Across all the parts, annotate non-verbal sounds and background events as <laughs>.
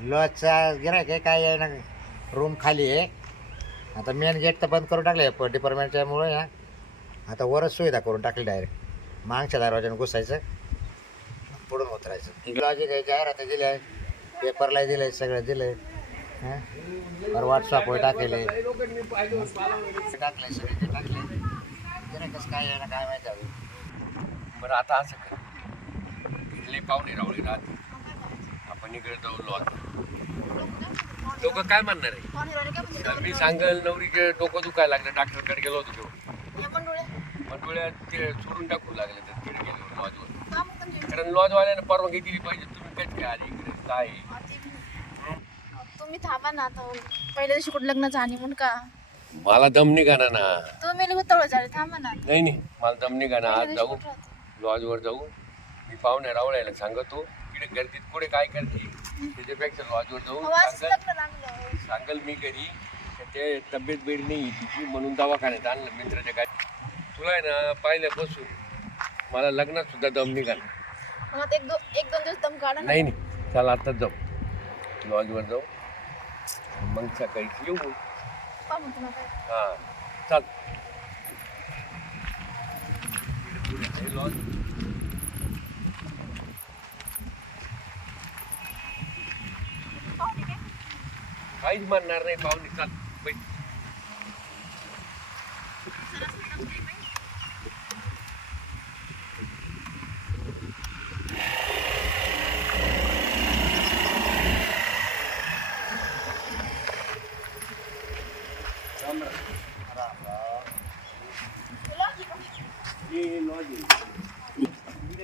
लॉजचा गिरायक आहे काय आहे ना रूम खाली आहे. आता मेन गेट तर बंद करून टाकले डिपार्टमेंटच्यामुळे ना आता वरच सुविधा करून टाकली डायरेक्ट मागच्या दरवाजाने घुसायचं पुढून उतरायचं. लॉज काही जाहिरात दिल्या आहे पेपरला आहे सगळं दिलं हां. बरं व्हॉट्सअपवर टाकले. टाकले सगळे ते टाकले. गिरायकच काय आहे ना काय माहिती अजून. बरं आता असं कर. पाहुणे राहुली राहते आपण इकडे जाऊ लॉज लोक काय म्हणणार आहे? मी सांगल नवरीचे डोकं दुखायला लागलं डॉक्टरकडे गेलो होतो तेव्हा. मंडोळ्यात ते सोडून टाकू लागले तर तिकडे गेलो लॉजवर कारण लॉजवाल्यानं परवानगी दिली पाहिजे तुम्ही काय काय आले इकडे? काय? तुम्ही थांबा ना आता पहिल्या दिवशी कुठं लग्नाचं आणि म्हणून का? मला दम निघाना ना. तुम्ही झाले थांबा ना आता. नाही नाही मला दम निघाना. आज जाऊ? लॉजवर जाऊ. मी पाहुणे रावळ्याला सांगतो. इकडे गर्दीत पुढे काय करते त्याच्यापेक्षा लॉजवर जाऊ सांगल. सांगल मी घरी ते तब्येत बेड नाही तिची म्हणून दवाखान्यात आणलं मित्राच्या काय तुला आहे ना पाहिल्यापासून मला लग्नात सुद्धा दम निघाला. मग आता एक दोन एक दोन दिवस दम काढा ना. नाही नाही. चला आताच जाऊ. लॉजवर जाऊ. मग सकाळी येऊ. हा चाल. लॉज काहीच म्हणणार नाही पाहुणे चाल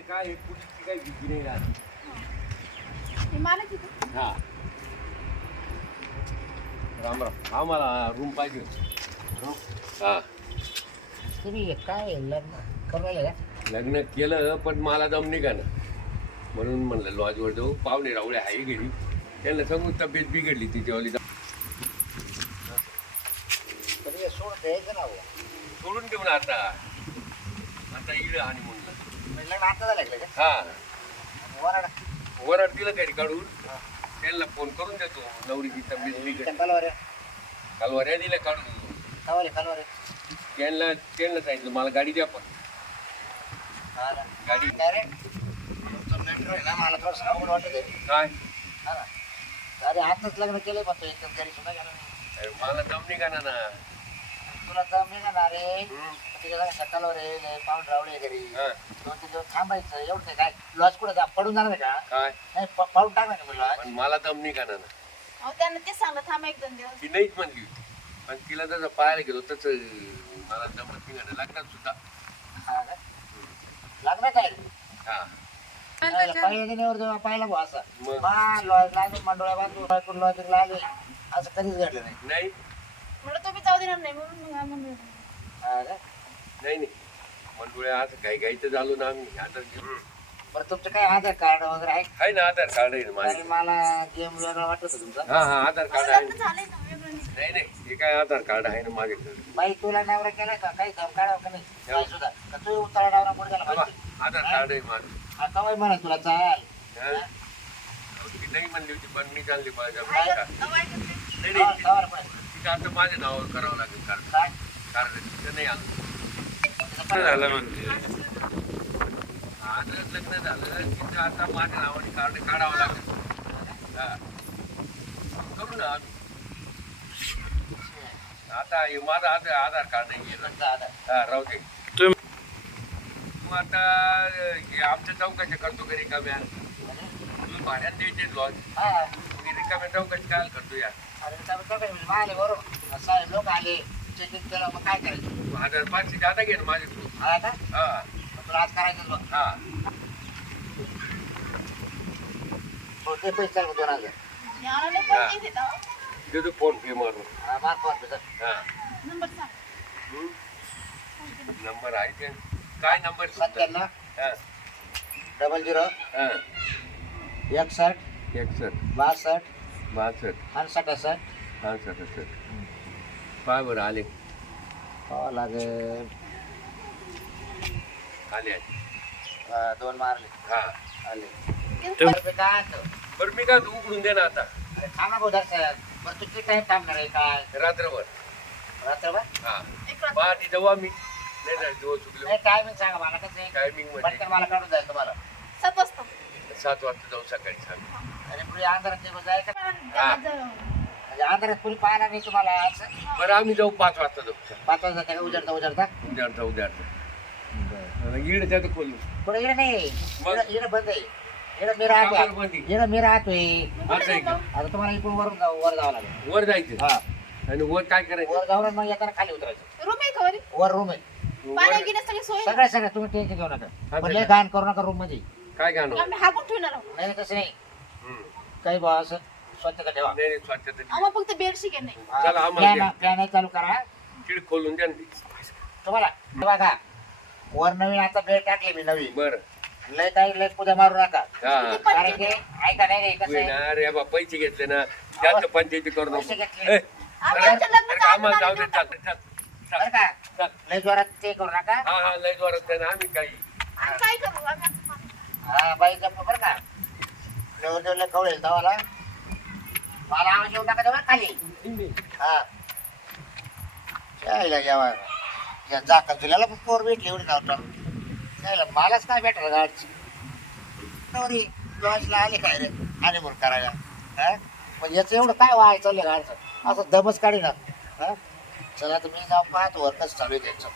काय पोलीसची काही भीती नाही राहत? हे हा. राम राम हा मला रूम पाहिजे होती. हा? तुम्ही हे काय लग्न करून राहिले का लग्न केलं पण मला दम निघा ना म्हणून म्हणलं लॉजवर जाऊ. पाहुणे रावळे आहे घरी. त्यांना सांगून तब्येत बिघडली तिच्यावाली पण हे सोडून द्यायचं ना हो. सोडून देऊ ना आता. आता इकडे आणि म्हणलं म्हणजे लग्न आता झालं का? हा. वराड. वराड दिलं घरी काढून? त्यांना फोन करून देतो. नवरीची तब्येत बिघड कलवारे कालवाऱ्या. दिल्या काढून. कवाले कलवारे त्यांना त्यांना सांगितलं मला गाडी द्या पण. गाडी. तुमचं मेट्रो आहे ना मला थोडं अवघड वाटत आहे काय? हा ना. अरे आताच लग्न केलंय पण तो एकदम घरी सुद्धा गेला नाही. अरे मला दम निघा ना ना. तुला तर मी ना रे. तिच्या सकाळवर रे पाऊन रावळे घरी. हा. दोन तीन दिवस थांबायचं एवढं काय? कुठं जा? पडून जाणार आहे का? काय? नाही प- का पण मला दम निघा ना. अहो त्यांना तेच सांगलं थांबा एक दोन दिवस. ती नाहीच म्हणली. होती पण तिला जसं पाहायला गेलो तसं मला जमत निघालं लग्नात सुद्धा. हा का? लग्न काय? हा. पहिल्या पाहिला भाऊ असं. मग? मा लॉज मांडोळ्या बांधून लॉज लागले. असं कधीच घडलं नाही. नाही. म्हणलं तुम्ही जाऊ देणार नाही म्हणून हा का? नाही नाही. मंडोळे असं काही घ्यायचं झालो ना आम्ही. आता बरं तुमचं काय आधार कार्ड वगैरे आहे? आहे ना आधार कार्ड आहे ना मला गेम वेगळा वाटत होता तुमचा. हा हा आधार कार्ड आहे. झालंय ना वेगळं नाही. नाही नाही. हे काय आधार कार्ड आहे ना माझ्याकडे? बाई तुला नवरा केलाय का? काही धम काढावं का नाही? काय सुद्धा. का तू उतारा गेला बघा, पाहिजे आधार कार्ड आहे माझं. हा कवाय म्हणा तुला चाल? हा? ती नाही म्हणली होती पण मी चालली पाहिजे नाही नाही. कवर तिचं आता माझ्या नावावर करावं लागेल कार्ड काय? कार्ड तिचं नाही आलं. झालं म्हणते. आता लग्न झालं तिचं आता माझ्या नावाने कार्ड काढावं लागेल. हा. करू ना आम्ही. आता हे माझं आधार आधार कार्ड नाही आधार. हा राहू दे. तुम- तू आता हे आमच्या चौकशी करतो का रिकाम्या तू भाड्यात द्यायचे लॉज मी रिकाम्या चौकशी काय करतो या अरे त्यामुळे तो. काय म्हणजे आले बरोबर साहेब लोक आले चेकिंग केलं मग काय करायचं हजार पाचशे जादा घे ना माझ्याकडून का हा मग तुला आज करायचं बघ हा हो ते पैसे चालू दोन हजार याला लय पैसे देत अहो. देतो फोन पे मारून हा मार फोन पे हा नंबर सांग नंबर आहे ते. काय नंबर सत्त्याण्णव हा. डबल झिरो हा. एकसष्ट एकसष्ट. बासष्ट बासष्ट हा पाय बरं आले. लागेल. आले. हा, दोन मारले. हा. आले. काय? बरं मी काय उघडून दे ना आता थांबा भाऊ दर्शन बरं तू किती टाइम थांबणार आहे काय? रात्रभर. रात्रभर? हा. पहाटे जाऊ आम्ही नाही नाही दिवस चुकले. नाही टायमिंग सांगा मला कसं आहे. टायमिंग पटकन म्हणजे मला काढून जाईल तुम्हाला. सात वाजता. सात वाजता जाऊ सकाळी सांग. आणि पुढे जायचं. हा. म्हणजे अंधारात पुढे पाहिला नाही तुम्हाला असं? बरं आम्ही जाऊ पाच वाजता जाऊ. पाच वाजता त्या उजडता उजडता? उद्याचा उद्याचा इकडे त्याचं खोलू. पुढे इकडे नाही. बंद आहे. इकडे मी कामाला राहतो बंद आहे. इकडे मी राहतोय. असं आहे का? आता तुम्हाला इकडून वरून जाऊ वर जावं लागेल. वर जायचं. हा. आणि वर काय करायचं? वर जाऊन मग येताना खाली उतरायचं. रूम आहे का वरी? रूम आहे. पाण्या वर गिन्या सगळी सोय? सगळं सगळं तुम्ही टेन्शन घेऊ नका. पण लय. घाण करू नका रूममध्ये. काय गाणं आम्ही हाकून ठेवणार आहोत. नाही तसं नाही. काही बा असं स्वच्छता ठेवा. नाही नाही स्वच्छता आम्हाला फक्त बेडशीट आहे नाही. चला, आम्हाला फॅन चालू करा. तिकडे खोलून द्या ना. तुम्हाला हे बघा वर नवीन आता बेड टाकले मी नवीन. बरं. लय काही लय पुद्या मारू नका. हा. कारण की ऐका नाही रे कसं आहे ना अरे बा पैसे घेतले ना. जास्त पंचायती करू पैसे नको घेतले. ए, आम्ही अरे, आमच्या लग्नाचं जाऊ दे चाल, चाल, चाल, बरं का? चाल. लय जोरात ते करू नका. हा हा लय जोरात आहे ना आम्ही काही. आम्ही काय करू आम्ही आता पाणी- हा बाई बरं का? देवर देवला कवळेल तवाला मला आवाज येऊ नका तेव्हा खाली. हा. यायला यावा. या जाका पण पोर भेटली एवढी नाव यायला मलाच काय भेटलं गाडची? नवरी लॉजला आली काय रे? आणि म्हणून करायला. हा? पण याचं एवढं काय व्हाय चाललं गाडचं? असं दमच काढी ना हा? चला तर मी जाऊन पाहतो वर कसं चालू आहे त्यांचं.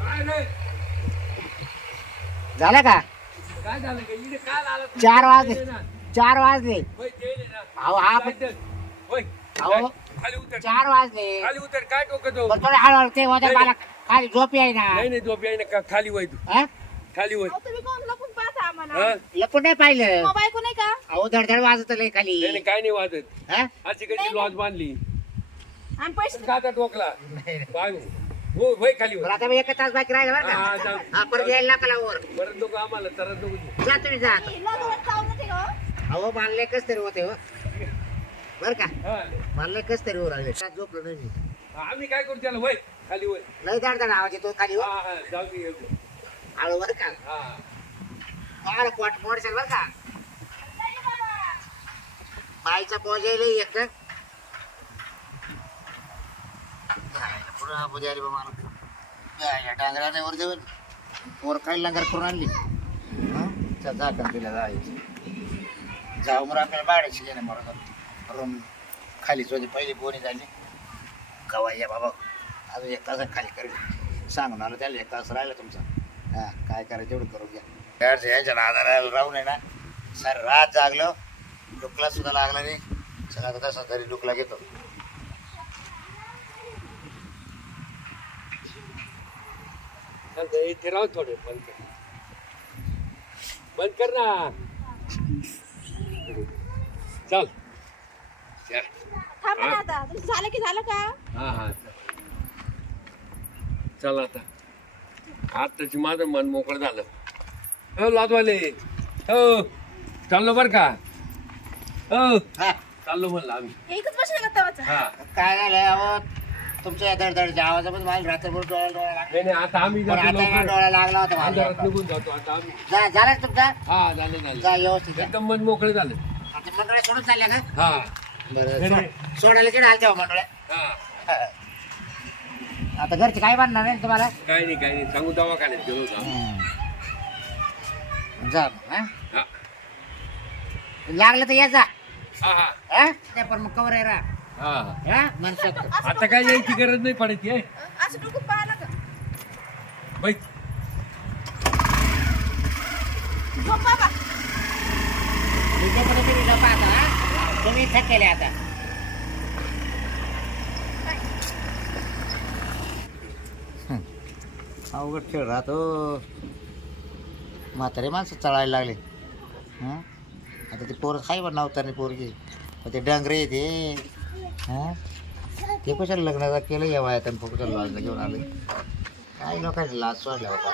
काय नाही झालं का? काय झालं का इकडे काय आला तू? चार वाजले. ना. चार वाजले. होय, दे दे ना. अहो, हा पण- जायचं. होय, अहो. जाय. खाली उतर. चार वाजले. खाली उतर. काय पण थोडे हळूहळू ते होते नाही, मला खाली झोप आहे ना नाही नाही झोप आहे का खाली वय तू? हा? खाली वय. अहो, तुम्ही कोण? लपून पाहता आम्हाला. हा? लपून नाही पाहिलं. मोबाईल को नाही का? अहो धडधड वाजत लय खाली. नाही नाही, काय नाही वाजत. हा? अशी कशी लॉज बांधली. आणि पैसे का आता टोकला बांध. हो वय खाली बरं आता मी एक तास बाकी राहिला बरं हा, का जाऊ. हा परत यायला नका वर. परत नको आम्हाला तरत नको जा तुम्ही जा आता. लग्नात जाऊ नये का हो? अहो मला लय कस तरी होते हो. बर का? हा. मला लय कस तरी हो राहिले. झोपलो नाही मी. आम्ही काय करू त्याला? वय खाली वय. लय धडधड आवाज येतो खाली हो. हा हा जाऊ दे येऊ. हळू बर का? हा. पोट मोडसेल बर का? बाईचा पोज येईल एक. तर पुढं बुद्धी आली बा मला या डांगराने वर देऊन वर काही लंगर करून आणली? हा? त्या झाकण दिल्या जायची. जाऊ मग आपल्याला बाळायची गेले बरोबर रूम खालीच होती पहिली बोनी झाली. कवा या बाबा? अजून एक तास खाली करेल. सांगून आलं त्याला एक तास राहिला तुमचा. हा काय करायचं एवढं करून घ्या. याच्या आधाराला राहून आहे ना सर रात जागलो. डुकला सुद्धा लागला नाही. सगळं आता तसा तरी डुकला घेतो. चालतंय, इथे राहू थोडे बंद कर. बंद कर ना. चल. चल. थांबा ना आता. तुमचं झालं की झालं का? हा हा. चल आता. आताची माझं मन मोकळं झालं. हो लादवाले हो. चाललो बर का? हो. हा. चाललो म्हणलं आम्ही. हे इथंच बसले का तवाचा. हा. काय झालं अहो तुमच्या धडधडच्या आवाजामध्ये मला रात्रभर डोळा डोळा लागला. नाही नाही आता आम्ही पण जातो आता ना लवकर. डोळा लागला होता अंधारात मला निघून जातो आता आम्ही. जा झालं तुमचा? हा झालं झालं. जा व्यवस्थित जा. एकदम मन मोकळं झालं. आता मंडळ्या सोडून चालल्या का? हा. बरं नाही, सोड- सोडायला किती हाल तेव्हा मंडळ्या हा. <laughs> आता घरचे काय बांधणार नाही तुम्हाला? काय नाही काय नाही. सांगू दवाखान्यात गेलो होतो आम्ही. जा मग, हा? हा. लागलं तर या जा. हा हा. हा? नाही पण मग कवर आहे राहा. हा. हा? आता काय यायची गरज नाही पडत ये. असं डोकं पाहिलं का बाई. झोप बाबा तुमच्याकडे तुम्ही झोपा आता हा? तुम्ही थकेले आता. अवघड खेळ राहतो. म्हातारे माणसं चढायला लागले. हां आता ते पोरं खाई पण नव्हता पोरगी. मग ते डंगरे ते हां? ते कशाला लग्नाचा केलं या वयात आणि फक्त लॉजला घेऊन आले? काही लोकांची लाज सोडल्या होता.